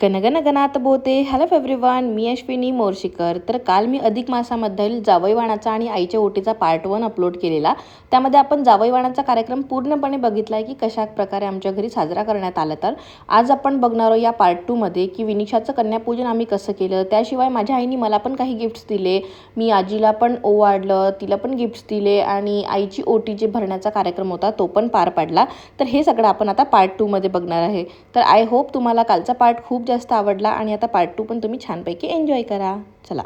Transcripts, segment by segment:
गणगणगणात बोते. Hello everyone, मी अश्विनी मोर्शीकर. तर काल मी अधिक मासामधील जावईवाणाचा आणि आईच्या ओटीचा पार्ट 1 अपलोड केलेला. त्यामध्ये आपण जावईवाणाचा कार्यक्रम पूर्णपणे बघितला आहे की कशा प्रकारे आमच्या घरी साजरा करण्यात आला. तर आज आपण बघणार आहोत या पार्ट 2मध्ये की विनिशाचं कन्यापूजन आम्ही कसं केलं. त्याशिवाय माझ्या आईने मला पण काही गिफ्ट्स दिले, मी आजीला पण ओवाळलं, तिला पण गिफ्ट्स दिले आणि आईची ओटी जे भरण्याचा कार्यक्रम होता तो पण पार पडला. तर हे सगळं आपण आता पार्ट 2मध्ये बघणार आहे. तर आय होप तुम्हाला कालचा पार्ट खूप जास्त आवडला आणि आता पार्ट 2 पण तुम्ही छानपैकी एन्जॉय करा. चला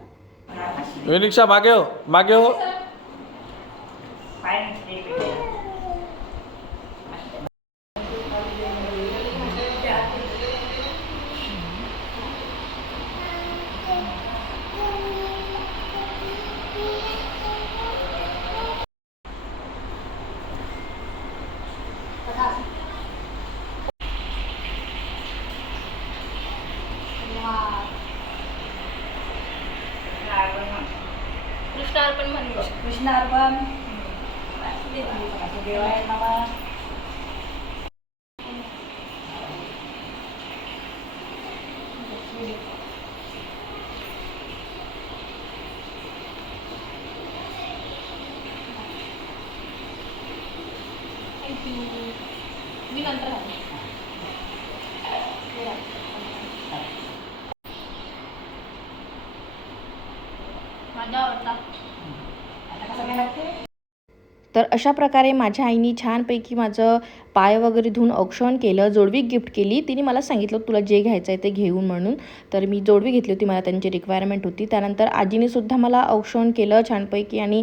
विनिक्षा मागे हो, मागे हो. कृष्णार्पण म्हणू. कृष्णार्पण देवाय नमः. मी नंतर माझा आवडता. आता कसं काय लागते? तर अशा प्रकारे माझ्या आईनी छानपैकी माझं पाय वगैरे धुवून औक्षण केलं. जोडवी गिफ्ट केली. तिने मला सांगितलं तुला जे घ्यायचं आहे ते घेऊन म्हणून. तर मी जोडवी घेतली होती, मला त्यांची रिक्वायरमेंट होती. त्यानंतर आजीने सुद्धा मला औक्षण केलं छानपैकी आणि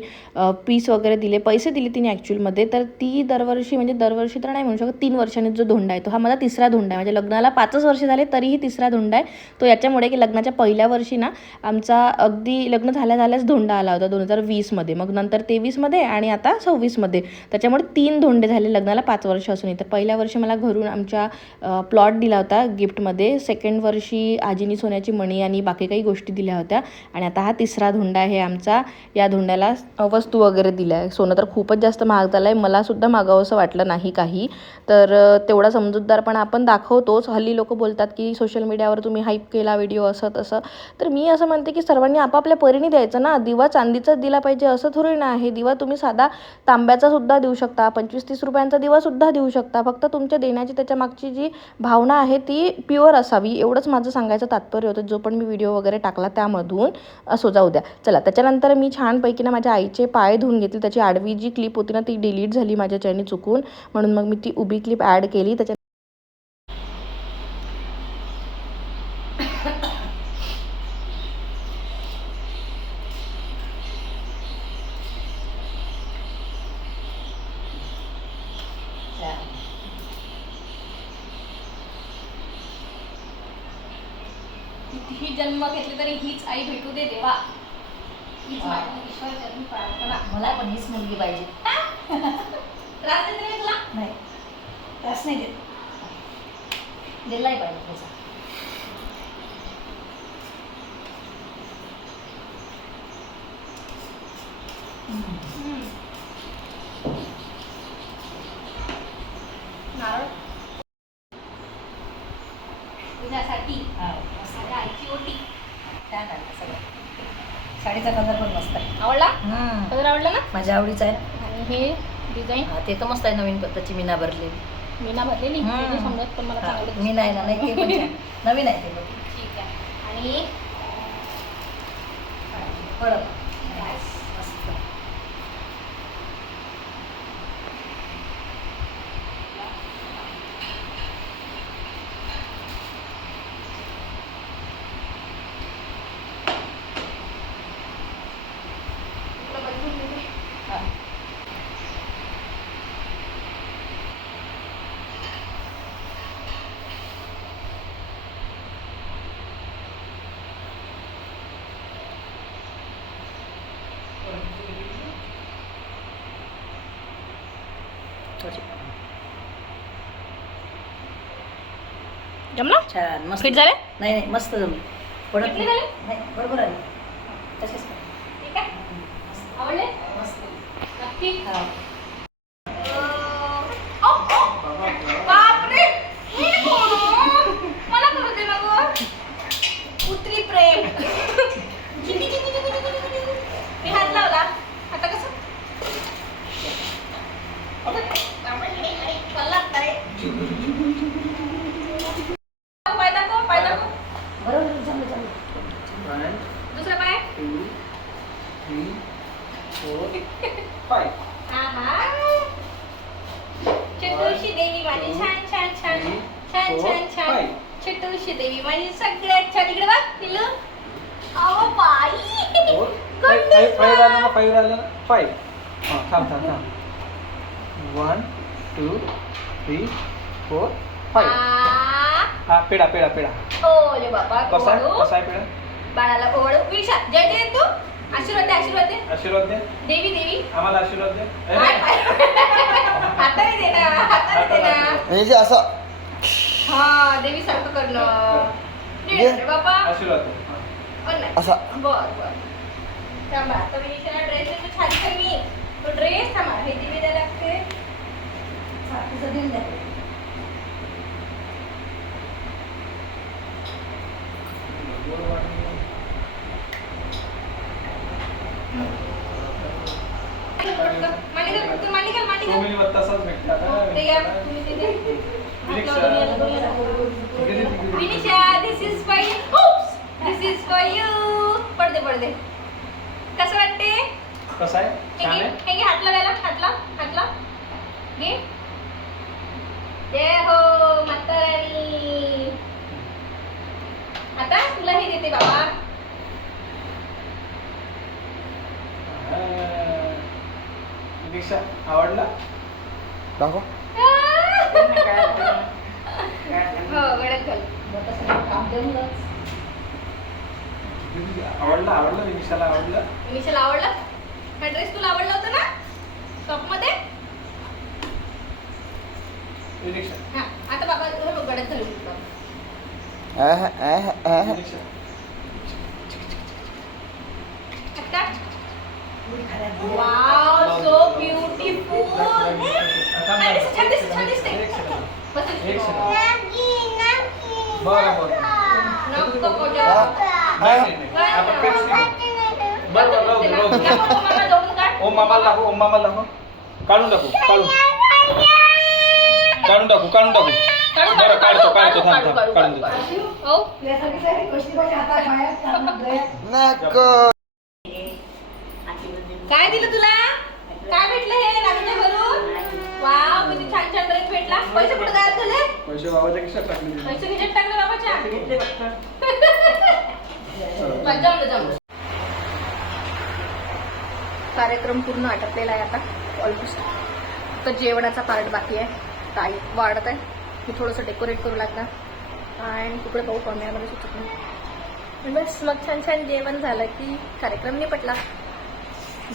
पीस वगैरे दिले, पैसे दिले तिने ॲक्च्युअलमध्ये. तर ती दरवर्षी, म्हणजे दरवर्षी तर नाही म्हणू शकत, 3 वर्षांनी जो धोंडा आहे तो हा माझा तिसरा धोंडा आहे. म्हणजे लग्नाला 5च वर्ष झाले तरीही तिसरा धोंडा आहे तो. याच्यामुळे की लग्नाच्या पहिल्या वर्षी ना आमचा अगदी लग्न झाल्याच धोंडा आला होता 2020मध्ये, मग नंतर 23मध्ये आणि आता 26मध्ये. त्याच्यामुळे 3 धोंडे झाले लग्नाला 5 वर्ष असून. तर पहिल्या वर्षी मला घरून आमच्या प्लॉट दिला होता गिफ्टमध्ये. सेकंड वर्षी आजीनी सोन्याची मणी आणि बाकी काही गोष्टी दिल्या होत्या. आणि आता हा तिसरा धोंडा आहे आमचा. या धोंड्याला वस्तू वगैरे दिल्या आहे. सोनं तर खूपच जास्त महाग झालं आहे, मलासुद्धा मागावं असं वाटलं नाही काही. तर तेवढा समजूतदारपणा आपण दाखवतोच. हल्ली लोक बोलतात की सोशल मीडियावर तुम्ही हाईप केला व्हिडिओ असं तसं. तर मी असं म्हणते की सर्वांनी आपापल्या परीने द्यायचं ना. दिवा चांदीचाच दिला पाहिजे असं थोडी ना आहे. दिवा तुम्ही साधा तांब्याचा सुद्धा देऊ शकता, 25-30 रुपयांचा दिवा सुद्धा देऊ शकता. फक्त तुमच्या देण्याची त्याच्या मागची जी भावना आहे ती प्युअर असावी, एवढंच माझं सांगायचं तात्पर्य होतं. जो पण मी व्हिडिओ वगैरे टाकला त्यामधून. असो, जाऊ द्या. चला, त्याच्यानंतर मी छानपैकी ना माझ्या आईचे पाय धुवून घेतले. त्याची आडवी जी क्लिप होती ना ती डिलीट झाली माझ्याच्याने चुकून, म्हणून मग मी ती उभी क्लिप ॲड केली. त्याच्या कितीही जन्म घेतले तरी हीच आई भेटू दे देवा. हीच माझी ईश्वरचरणी प्रार्थना. मला पण हीच मुलगी पाहिजे. त्रास देते नाही तुला? नाही, त्रास नाही देत. दिलाही पाहिजे तुझा. नारळ तुझ्यासाठी. माझ्या आईची ओटी. छान आहे सगळं. साडीचा कलर पण मस्त आहे. आवडला? कलर आवडला ना? माझ्या आवडीचा आहे. आणि हे डिझाईन ते तर मस्त आहे, नवीन पद्धतीची मीना भरलेली. मीना भरलेली ते समजत, पण मला चांगलं मीना आहे ना, नाही ते पण छान. नवीन आहे ते पण. ठीक आहे. आणि बरं. जमला? छान मस्त फिट झाले? नाही नाही, मस्त जमलं. पडत फिटली नाही. झाले? नाही, बरोबर आहे. तसेच कर. ठीक आहे. आवडले? मस्त. नक्की. हा. बापरे, हे कोण? मला करू दे ना गं. तुळशी देवी माझी सगळ्यात छान. इकडे बघ पिल्लू. अहो बाई फाईव्ह राहिलं ना, फाईव्ह राहिलं ना, फाईव्ह. हां, थांब थांब थांब. 1 2 3 4 5. हा, पेढा पेढा पेढा. ओले बाबा कसा आहे ओवाळू. कसा आहे पेढा? बाळाला ओवाळू. विशा जय जय तू आशीर्वाद दे आशीर्वाद दे. आशीर्वाद दे. देवी देवी आम्हाला आशीर्वाद दे. हाताने दे ना हाताने दे ना. म्हणजे असं हा देवी सारखं करणं. दे रे बाबा. आशीर्वाद दे. असा. बर बर. थांबा आता विनिशाला ड्रेस छान कर मी. तो ड्रेस थांबा हे दिवे द्यायला लागते. सारखीचं देऊन द्या. सोमिनी मग तसाच भेटला आता. Vinisha this is for you. This is for you. पडदे पडदे. कसं वाटते? कसा आहे? हे छान घे आहे? हे घे हातला व्याला हातला हातला घे. जय हो माता राणी. आता तुला हे देते बाबा. दीक्षा आवडला? दाखव. हो गड्यात घाल. आवडला आवडला दीक्षाला आवडलं. विनिशाला आवडला? हा ड्रेस तुला आवडला होता ना शॉप मध्ये? दीक्षा हा आता बाबा गड्यात घालू. दीक्षा. आता वाव सो ब्युटिफुल. छान दिसते छान दिसते. बस एक सेकंड. बरं बरं. नको कोजा. नाही नाही नाही. आपण पेप्सी घेऊ. बरं राहू दे राहू दे. मला जाऊन काढ. ओम मामाला दाखव, ओम मामाला दाखव. काढून टाकू काढून काढून टाकू काढून टाकू. बरं काढतो काढतो थांब थांब काढून देतो. हो त्यासाठी काय कशी पाहिजे हातात पायात चालून गळ्यात. नको. काय दिलं तुला? काय भेटलं हे राजूच्या घरून? वाव किती छान छान ड्रेस भेटला. पैसे कुठे गायब झाले? पैसे बाबाच्या खिशात टाकले. पैसे खिशात टाकले बाबाच्या. बस, जाऊन दे, जाऊन दे. कार्यक्रम पूर्ण आटपलेला आहे आता ऑलमोस्ट. तर जेवणाचा पार्ट बाकी आहे. ताई वाढत आहे. मी थोडंसं डेकोरेट करू लागणार आणि तिकडे पाहू कॅमेऱ्यामध्ये सुचत नाही. बस मग छान छान जेवण झालं की कार्यक्रम निपटला.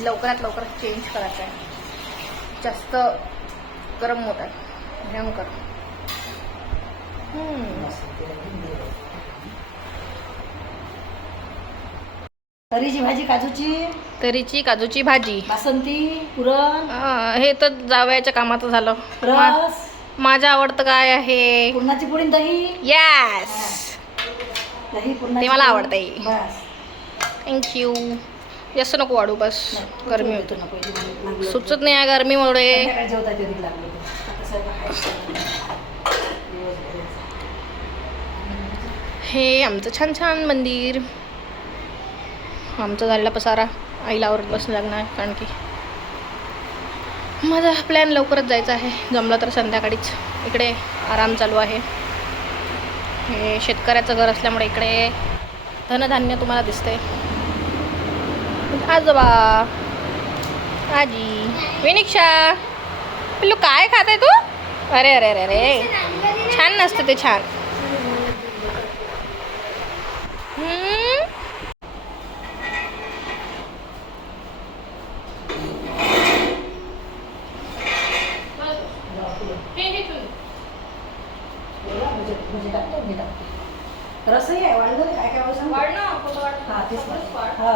लवकरात लवकर चेंज करायचं आहे. जास्त गरम होत आहे भयंकर. तरीची भाजी काजूची, तरीची काजूची भाजी. बासंती, पुरण, हे तर जावयाच्या कामाचं झालं. रस, माझं आवडतं काय आहे? पुरणाची पोळी आणि दही. यस दही पुरणाची ते मला पोळी. आवडतंय. बस. थँक्यू. जास्त नको वाढू बस. गरमी होती. नको, लागलं. सुचत नाही आहे गरमीमुळे. संध्याकाळी जेवता येते लागलं तर. आता स्वयंपाक हे आमचं छान छान मंदिर. आमचा झालेला पसारा आईला आवरत बसणं लागणार कारण की माझा प्लॅन लवकरच जायचा आहे. जमलं तर संध्याकाळीच. इकडे आराम चालू आहे. हे शेतकऱ्याचं घर असल्यामुळे इकडे धनधान्य तुम्हाला दिसते. आजोबा आजी विनिक्षा पिल्लू काय खात आहे तू? अरे अरे अरे अरे छान नसतं ते छान. रसही आहे वाढलं काय काय बसून वाढ ना फोटो वाढ. हा तेच सगळंच वाढ. हा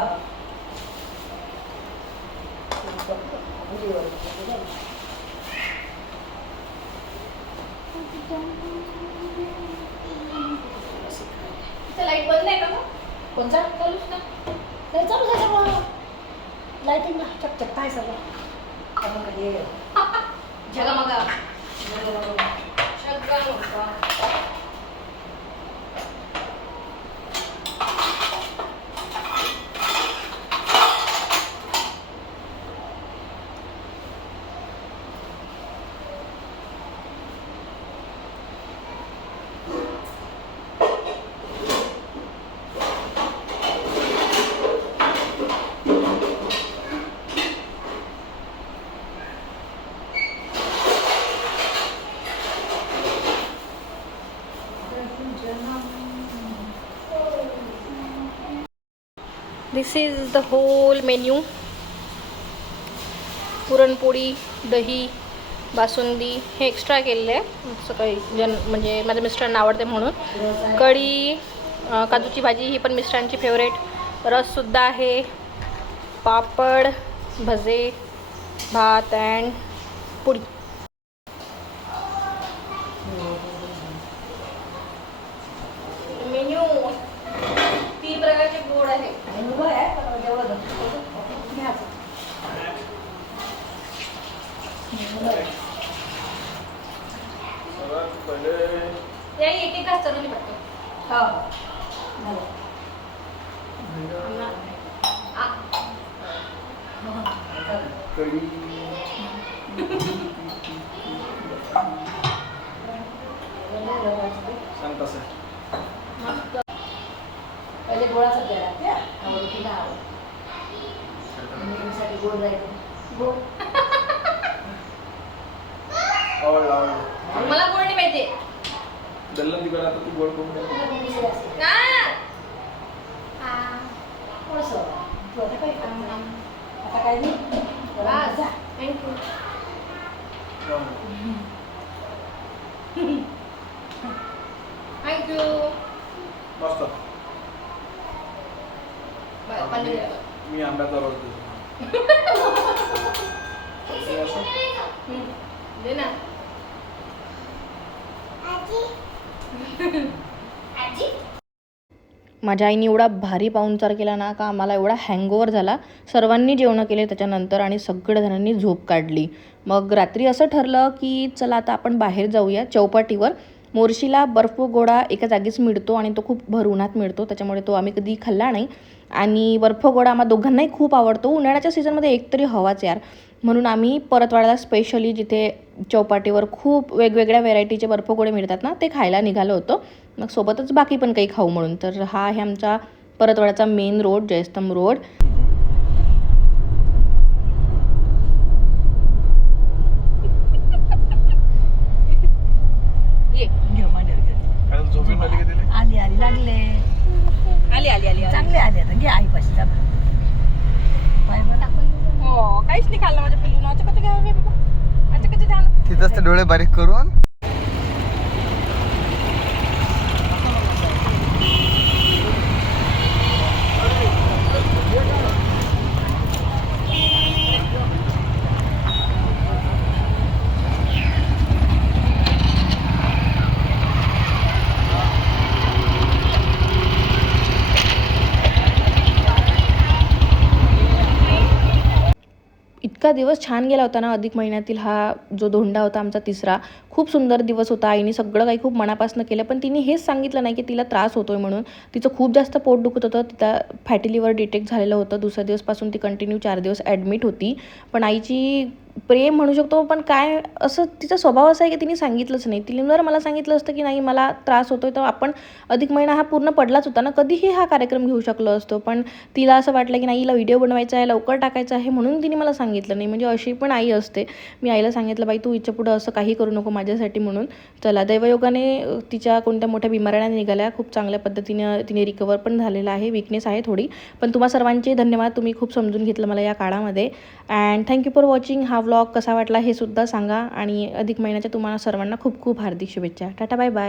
इथं लाईट बंद आहे का मग? कोणचा चालूच ना. नाही चालू आहे सगळं. लाईटिंग चकचकता आहे सगळं. आपण कधी जगमगा सगळं मोठं. This is the whole menu. Puran poli, दही, बासुंदी हे एक्स्ट्रा केलेलं आहे असं काही म्हणजे माझ्या मिस्टरांना आवडते म्हणून. कढी, काजूची भाजी ही पण मिस्टरांची फेवरेट. रससुद्धा आहे, पापड, भजे, भात अँड पुरी. मेन्यू 3 प्रकारचे गोड आहे. त्या एक एक घास चढवली पडतो. कढी सांग कसं पहिले गोळाचा द्या त्या आवडती ना साठी गोड जायचं. गोड आवडलं मला गोड नाही माहिती. दल्लन तिकडे आता तू गोड करून दे. तू आता काय आता काय नाही जा. थँक्यू. थँक्यू. मस्त. मी आंब्याचा रस देतो. दे ना. माझ्या आईने एवढा भारी पाहुणचार केला ना का आम्हाला एवढा हँगओव्हर झाला. सर्वांनी जेवणं केले त्याच्यानंतर आणि सगळ्या जणांनी झोप काढली. मग रात्री असं ठरलं की चला आता आपण बाहेर जाऊया चौपाटीवर. मोर्शीला बर्फ गोळा एका जागीच मिळतो आणि तो खूप भर उन्हात मिळतो, त्याच्यामुळे तो आम्ही कधी खाल्ला नाही. आणि बर्फ गोळा आम्हा दोघांनाही खूप आवडतो. उन्हाळ्याच्या सीझनमध्ये एकतरी हवाच यार. म्हणून आम्ही परतवाड्याला स्पेशली जिथे चौपाटीवर खूप वेगवेगळ्या व्हेरायटीचे बर्फगोळे मिळतात ना ते खायला निघालो होतो. मग सोबतच बाकी पण काही खाऊ म्हणून. तर हा आहे आमचा परतवाड्याचा मेन रोड, जयस्तंभ रोड. झोपून आली का तिला? आली आली लागले आली आली आली. चांगले आले आता घे आई पाशी जा. हो काहीच नाही खाल्लं माझ्या पिल्लूनं. अच्छा कसं घ्यावं बाबा, अच्छा कसं झालं. तिथंच ते डोळे बारीक करून इतका दिवस छान गेला होता ना. अधिक महिन्यातील हा जो धोंडा होता आमचा तिसरा, खूप सुंदर दिवस होता. आईने सगळं काही खूप मनापासून केलं, पण तिने हेच सांगितलं नाही की तिला त्रास होतोय म्हणून. तिचं खूप जास्त पोट दुखत होतं, तिला फॅटी लिव्हर डिटेक्ट झालेलं होतं. दुसऱ्या दिवसपासून ती कंटिन्यू 4 दिवस ॲडमिट होती. पण आईची प्रेम म्हणू शकतो, पण काय असं तिचा स्वभाव असा आहे की तिने सांगितलंच नाही. तिने जर मला सांगितलं असतं की नाही मला त्रास होतोय तर आपण अधिक महिना हा पूर्ण पडलाच होता ना, कधीही हा कार्यक्रम घेऊ शकलो असतो. पण तिला असं वाटलं की नाही हिला व्हिडिओ बनवायचा आहे, लवकर टाकायचं आहे, म्हणून तिने मला सांगितलं नाही. म्हणजे अशी पण आई असते. मी आईला सांगितलं बाई तू हिच्या पुढं असं काही करू नको माझ्यासाठी म्हणून. चला दैवयोगाने तिच्या कोणत्या मोठ्या बिमाऱ्या निघाल्या, खूप चांगल्या पद्धतीने तिने रिकवर पण झालेला आहे. विकनेस आहे थोडी, पण तुम्हा सर्वांचे धन्यवाद. तुम्ही खूप समजून घेतलं मला या काळामध्ये. And thank you for watching. हा व्लॉग कसा वाटला हे सुद्धा सांगा. आणि अधिक महिन्याच्या तुम्हाला सर्वांना खूप खूप हार्दिक शुभेच्छा. Tata bye bye.